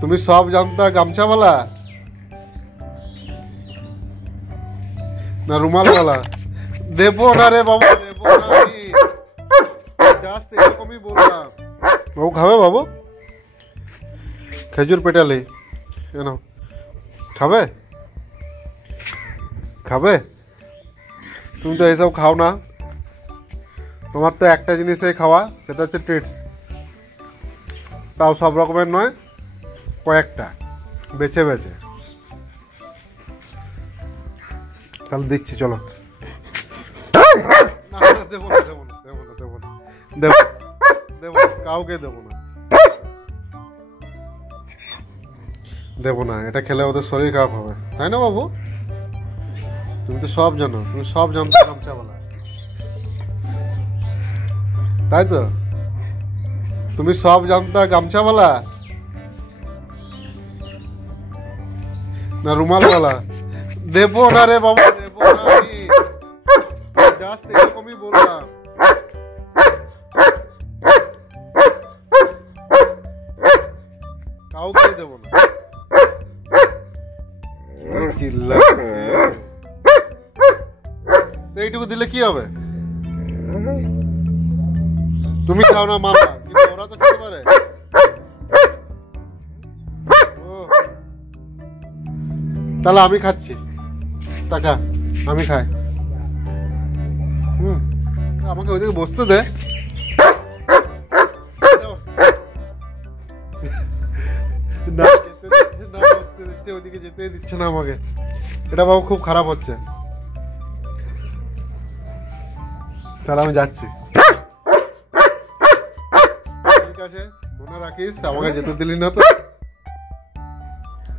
তুমি সব জানতা গামছাওয়ালা না রুমালওয়ালা? দেবো না রে বাবু, দেবো না। আমি জাস্ট এরকমই বললাম। বাবু খাবে? বাবু খেজুর পেটালে কেন খাবে? খাবে? তুমি তো এইসব খাও না। তোমার তো একটা জিনিসই খাওয়া, সেটা হচ্ছে ট্রিটস। তাও সব রকমের নয়, কয়েকটা বেছে বেছে। তাহলে দিচ্ছি, চলো। না দেবো না, দেবো না, দেবো না, দেবো না, দেবো দেবো না, কাউকে দেবো না, দেবো না। এটা খেলে ওদের শরীর খারাপ হবে, তাই না বাবু? তুমি তো সব জানো, তুমি সব জানতো গামছাওয়ালা, তাই তো? তুমি সব জানতা গামছাওয়ালা না রুমালওয়ালা? দেবো না রে বাবু, দেবো না। আমি জাস্ট এরকমই বললাম। কাউকে দেবো না। চিল্লাচ্ছে। এইটুকু দিলে কি হবে? তুমি খাও না মানবা, কিন্তু ওরা তো খেতে পারে। তাহলে আমি খাচ্ছি, টাকা আমি খাই। আমাকে ওইদিকে বসতে দে। না যেতে দিচ্ছে না, বসতে দিচ্ছে, ওইদিকে যেতে দিচ্ছে না আমাকে। এটা বাবু খুব খারাপ হচ্ছে। তাহলে আমি যাচ্ছি, ঠিক আছে? মনে রাখিস, আমাকে যেতে দিলি না তো।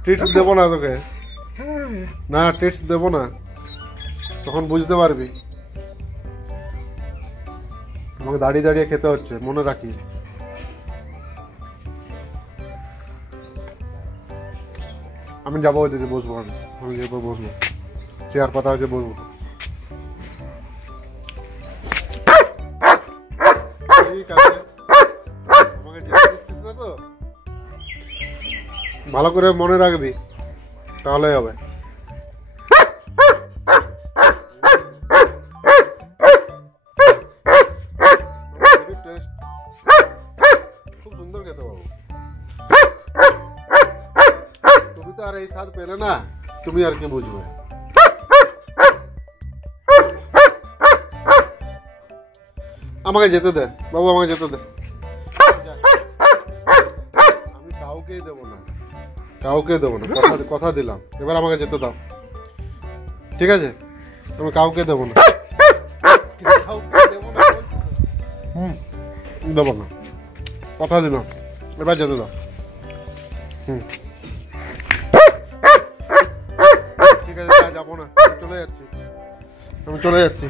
ট্রিটস দেবো না তোকে, না ট্রিটস দেবো না, তখন বুঝতে পারবি। আমাকে দাঁড়িয়ে দাঁড়িয়ে খেতে হচ্ছে, মনে রাখিস। আমি যাবো ওইদিকে, বসবো। আমি যাবো, বসবো, চেয়ার পাতা হচ্ছে, বসবো। ঠিক আছে, আমাকে যেতে দিচ্ছিস না তো? ভালো করে মনে রাখবি, তাহলেই হবে। খুব সুন্দর খেতে বাবু। তুমি তো আর এই স্বাদ পেলে না, তুমি আর কি বুঝবে। আমাকে যেতে দে বাবু, আমাকে যেতে দে। আমি কাউকেই দেবো না, কাউকে দেবো না, কথা দিলাম। এবার আমাকে যেতে দাও, ঠিক আছে? আমি কাউকে দেবো না, দেবো না, কথা দিলাম। এবার যেতে দাও। ঠিক আছে, যাবো না, চলে যাচ্ছি, আমি চলে যাচ্ছি।